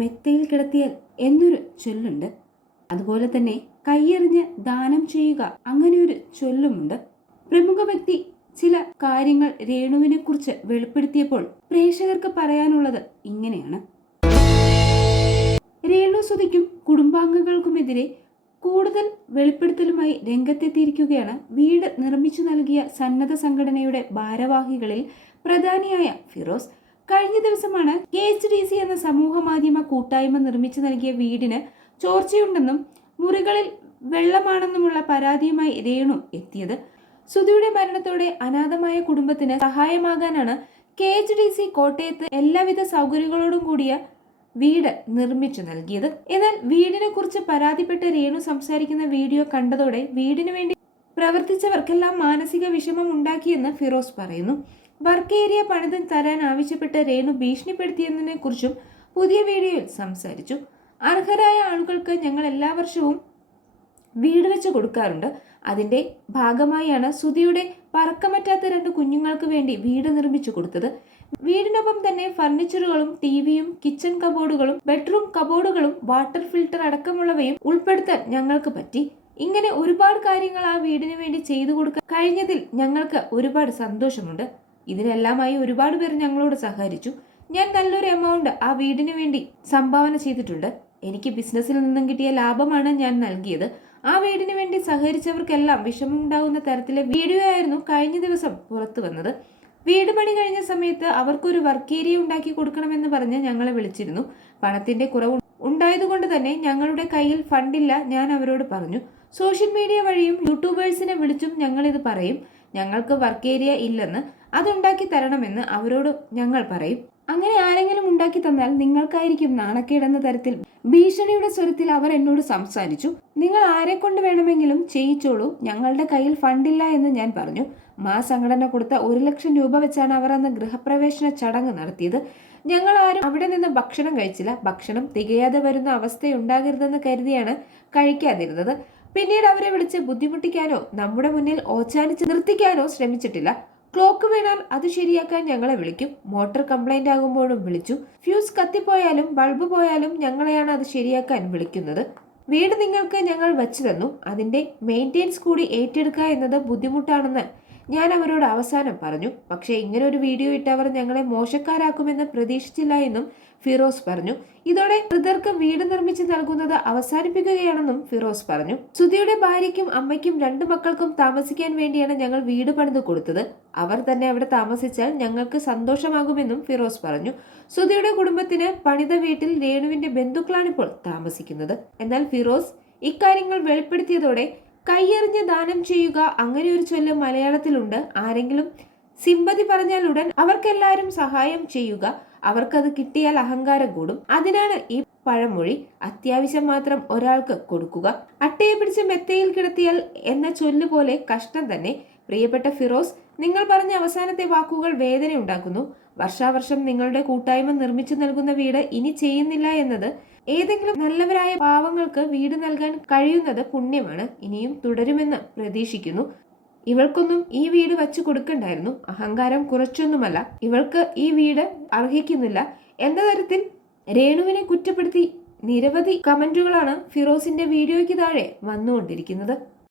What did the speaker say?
മെത്തയിൽ കിടത്തിയാൽ എന്നൊരു ചൊല്ലുണ്ട്. അതുപോലെ തന്നെ കൈയെറിഞ്ഞ് ദാനം ചെയ്യുക അങ്ങനെയൊരു ചൊല്ലുമുണ്ട്. പ്രമുഖ വ്യക്തി ചില കാര്യങ്ങൾ രേണുവിനെ കുറിച്ച് വെളിപ്പെടുത്തിയപ്പോൾ പ്രേക്ഷകർക്ക് പറയാനുള്ളത് ഇങ്ങനെയാണ്. രേണു സുധിക്കും കുടുംബാംഗങ്ങൾക്കുമെതിരെ കൂടുതൽ വെളിപ്പെടുത്തലുമായി രംഗത്തെത്തിയിരിക്കുകയാണ് വീട് നിർമ്മിച്ചു നൽകിയ സന്നദ്ധ സംഘടനയുടെ ഭാരവാഹികളിൽ പ്രധാനിയായ ഫിറോസ്. കഴിഞ്ഞ ദിവസമാണ് KHDC എന്ന സമൂഹ മാധ്യമ കൂട്ടായ്മ നിർമ്മിച്ചു നൽകിയ വീടിന് ചോർച്ചയുണ്ടെന്നും മുറികളിൽ വെള്ളമാണെന്നുമുള്ള പരാതിയുമായി രേണു എത്തിയത്. സുധിയുടെ മരണത്തോടെ അനാഥമായ കുടുംബത്തിന് സഹായമാകാനാണ് KHDC കോട്ടയത്ത് എല്ലാവിധ സൗകര്യങ്ങളോടും കൂടിയ വീട് നിർമ്മിച്ചു നൽകിയത്. എന്നാൽ വീടിനെ കുറിച്ച് പരാതിപ്പെട്ട് രേണു സംസാരിക്കുന്ന വീഡിയോ കണ്ടതോടെ വീടിനു വേണ്ടി പ്രവർത്തിച്ചവർക്കെല്ലാം മാനസിക വിഷമം ഉണ്ടാക്കിയെന്ന് ഫിറോസ് പറയുന്നു. വർക്ക് ഏരിയ പണിത് തരാൻ ആവശ്യപ്പെട്ട് രേണു ഭീഷണിപ്പെടുത്തിയതിനെ കുറിച്ചും പുതിയ വീഡിയോയിൽ സംസാരിച്ചു. അർഹരായ ആളുകൾക്ക് ഞങ്ങൾ എല്ലാ വർഷവും വീട് വെച്ച് കൊടുക്കാറുണ്ട്. അതിന്റെ ഭാഗമായാണ് സുധിയുടെ പറക്കമറ്റാത്ത 2 കുഞ്ഞുങ്ങൾക്ക് വേണ്ടി വീട് നിർമ്മിച്ചു കൊടുത്തത്. വീടിനൊപ്പം തന്നെ ഫർണിച്ചറുകളും ടിവിയും കിച്ചൺ കബോർഡുകളും ബെഡ്റൂം കബോർഡുകളും വാട്ടർ ഫിൽട്ടർ അടക്കമുള്ളവയും ഉൾപ്പെടുത്താൻ ഞങ്ങൾക്ക് പറ്റി. ഇങ്ങനെ ഒരുപാട് കാര്യങ്ങൾ ആ വീടിന് വേണ്ടി ചെയ്തു കൊടുക്കാൻ കഴിഞ്ഞതിൽ ഞങ്ങൾക്ക് ഒരുപാട് സന്തോഷമുണ്ട്. ഇതിനെല്ലാമായി ഒരുപാട് പേർ ഞങ്ങളോട് സഹകരിച്ചു. ഞാൻ നല്ലൊരു എമൗണ്ട് ആ വീടിന് വേണ്ടി സംഭാവന ചെയ്തിട്ടുണ്ട്. എനിക്ക് ബിസിനസ്സിൽ നിന്നും കിട്ടിയ ലാഭമാണ് ഞാൻ നൽകിയത്. ആ വീടിന് വേണ്ടി സഹകരിച്ചവർക്കെല്ലാം വിഷമമുണ്ടാകുന്ന തരത്തിലെ വീഡിയോ ആയിരുന്നു കഴിഞ്ഞ ദിവസം പുറത്തു വന്നത്. വീട് പണി കഴിഞ്ഞ സമയത്ത് അവർക്കൊരു വർക്ക് ഏരിയ ഉണ്ടാക്കി കൊടുക്കണമെന്ന് പറഞ്ഞ് ഞങ്ങളെ വിളിച്ചിരുന്നു. പണത്തിന്റെ കുറവ് ഉണ്ടായതുകൊണ്ട് തന്നെ ഞങ്ങളുടെ കയ്യിൽ ഫണ്ടില്ല. ഞാൻ അവരോട് പറഞ്ഞു. സോഷ്യൽ മീഡിയ വഴിയും യൂട്യൂബേഴ്സിനെ വിളിച്ചും ഞങ്ങളിത് പറയും. ഞങ്ങൾക്ക് വർക്ക് ഏരിയ ഇല്ലെന്ന്, അതുണ്ടാക്കി തരണമെന്ന് അവരോട് ഞങ്ങൾ പറയും. അങ്ങനെ ആരെങ്കിലും ഉണ്ടാക്കി തന്നാൽ നിങ്ങൾക്കായിരിക്കും നാണക്കേടെന്ന തരത്തിൽ ഭീഷണിയുടെ സ്വരത്തിൽ അവർ എന്നോട് സംസാരിച്ചു. നിങ്ങൾ ആരെ കൊണ്ട് വേണമെങ്കിലും ചെയ്യിച്ചോളൂ, ഞങ്ങളുടെ കയ്യിൽ ഫണ്ടില്ല എന്ന് ഞാൻ പറഞ്ഞു. സംഘടന കൊടുത്ത 1 ലക്ഷം രൂപ വെച്ചാണ് അവർ അന്ന് ഗൃഹപ്രവേശന ചടങ്ങ് നടത്തിയത്. ഞങ്ങൾ ആരും അവിടെ നിന്ന് ഭക്ഷണം കഴിച്ചില്ല. ഭക്ഷണം തികയാതെ വരുന്ന അവസ്ഥയുണ്ടാകരുതെന്ന് കരുതിയാണ് കഴിക്കാതിരുന്നത്. പിന്നീട് അവരെ വിളിച്ച് ബുദ്ധിമുട്ടിക്കാനോ നമ്മുടെ മുന്നിൽ ഓച്ചാനിച്ച് നിർത്തിക്കാനോ ശ്രമിച്ചിട്ടില്ല. ക്ലോക്ക് വീണാൽ അത് ശരിയാക്കാൻ ഞങ്ങളെ വിളിക്കും. മോട്ടോർ കംപ്ലൈന്റ് ആകുമ്പോഴും വിളിച്ചു. ഫ്യൂസ് കത്തിപ്പോയാലും ബൾബ് പോയാലും ഞങ്ങളെയാണ് അത് ശരിയാക്കാൻ വിളിക്കുന്നത്. വീട് നിങ്ങൾക്ക് ഞങ്ങൾ വച്ചു തന്നു. അതിന്റെ മെയിൻ്റെനൻസ് കൂടി ഏറ്റെടുക്കുക എന്നത് ബുദ്ധിമുട്ടാണെന്ന് ഞാൻ അവരോട് അവസാനം പറഞ്ഞു. പക്ഷേ ഇങ്ങനെ ഒരു വീഡിയോ ഇട്ട് അവർ ഞങ്ങളെ മോശക്കാരാക്കുമെന്ന് പ്രതീക്ഷിച്ചില്ല എന്നും ഫിറോസ് പറഞ്ഞു. ഇതോടെ വൃദ്ധർക്ക് വീട് നിർമ്മിച്ച് നൽകുന്നത് അവസാനിപ്പിക്കുകയാണെന്നും ഫിറോസ് പറഞ്ഞു. സുധിയുടെ ഭാര്യയ്ക്കും അമ്മയ്ക്കും 2 മക്കൾക്കും താമസിക്കാൻ വേണ്ടിയാണ് ഞങ്ങൾ വീട് പണിത് കൊടുത്തത്. അവർ തന്നെ അവിടെ താമസിച്ചാൽ ഞങ്ങൾക്ക് സന്തോഷമാകുമെന്നും ഫിറോസ് പറഞ്ഞു. സുധിയുടെ കുടുംബത്തിന് പണിത വീട്ടിൽ രേണുവിന്റെ ബന്ധുക്കളാണിപ്പോൾ താമസിക്കുന്നത്. എന്നാൽ ഫിറോസ് ഇക്കാര്യങ്ങൾ വെളിപ്പെടുത്തിയതോടെ കൈയെറിഞ്ഞ് ദാനം ചെയ്യുക അങ്ങനെ ഒരു ചൊല്ല് മലയാളത്തിലുണ്ട്. ആരെങ്കിലും സിമ്പതി പറഞ്ഞാൽ ഉടൻ അവർക്കെല്ലാവരും സഹായം ചെയ്യുക. അവർക്കത് കിട്ടിയാൽ അഹങ്കാരം കൂടും. അതിനാണ് ഈ പഴമൊഴി. അത്യാവശ്യം മാത്രം ഒരാൾക്ക് കൊടുക്കുക. അട്ടയെ പിടിച്ച് മെത്തയിൽ കിടത്തിയാൽ എന്ന ചൊല്ല് പോലെ കഷ്ടം തന്നെ. പ്രിയപ്പെട്ട ഫിറോസ്, നിങ്ങൾ പറഞ്ഞ അവസാനത്തെ വാക്കുകൾ വേദന ഉണ്ടാക്കുന്നു. വർഷാവർഷം നിങ്ങളുടെ കൂട്ടായ്മ നിർമ്മിച്ചു നൽകുന്ന വീട് ഇനി ചെയ്യുന്നില്ല എന്നത് ഏതെങ്കിലും നല്ലവരായ പാവങ്ങൾക്ക് വീട് നൽകാൻ കഴിയുന്നത് പുണ്യമാണ്. ഇനിയും തുടരുമെന്ന് പ്രതീക്ഷിക്കുന്നു. ഇവൾക്കൊന്നും ഈ വീട് വച്ചു കൊടുക്കണ്ടായിരുന്നു. അഹങ്കാരം കുറച്ചൊന്നുമല്ല. ഇവൾക്ക് ഈ വീട് അർഹിക്കുന്നില്ല എന്ന തരത്തിൽ രേണുവിനെ കുറ്റപ്പെടുത്തി നിരവധി കമന്റുകളാണ് ഫിറോസിന്റെ വീഡിയോയ്ക്ക് താഴെ വന്നുകൊണ്ടിരിക്കുന്നത്.